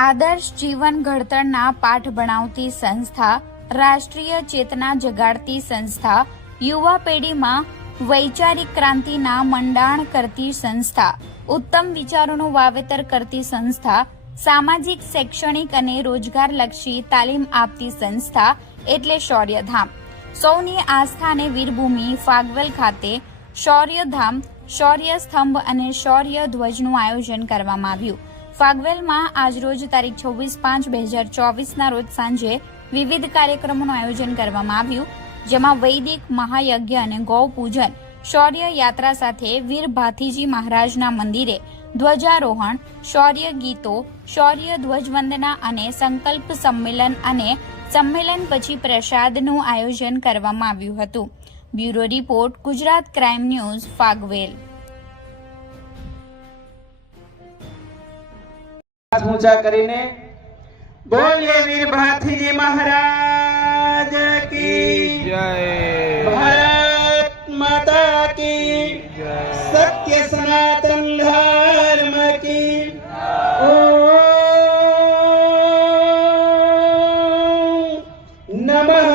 આદર્શ જીવન ઘડતરના પાઠ ભણાવતી સંસ્થા, રાષ્ટ્રીય ચેતના જગાડતી સંસ્થા, યુવા પેઢીમાં વૈચારિક ક્રાંતિના મંડાણ કરતી સંસ્થા, ઉત્તમ વિચારોનું વાવેતર કરતી સંસ્થા, સામાજિક, શૈક્ષણિક અને રોજગારલક્ષી તાલીમ આપતી સંસ્થા એટલે શૌર્યધામ. સૌની આસ્થા અને વીરભૂમિ ફાગવેલ ખાતે શૌર્યધામ શૌર્ય સ્તંભ અને શૌર્ય ધ્વજનું આયોજન કરવામાં આવ્યું. ફાગવેલમાં આજરોજ તારીખ છવ્વીસ પાંચ બે હજાર ચોવીસના રોજ સાંજે વિવિધ કાર્યક્રમોનું આયોજન કરવામાં આવ્યું, જેમાં વૈદિક, મહાયજ્ઞ અને ગૌ પૂજન, શૌર્ય યાત્રા સાથે વીર ભાથીજી મહારાજના મંદિરે ધ્વજારોહણ, શૌર્ય ગીતો, શૌર્ય ધ્વજવંદના અને સંકલ્પ સંમેલન અને સંમેલન પછી પ્રસાદનું આયોજન કરવામાં આવ્યું હતું. Bureau report, Gujarat crime news, Phagvel. हाथ करीने बोलिए वीर भाथी जी महाराज की जय भारत माता की सत्य सनातन धर्म की ओ नमः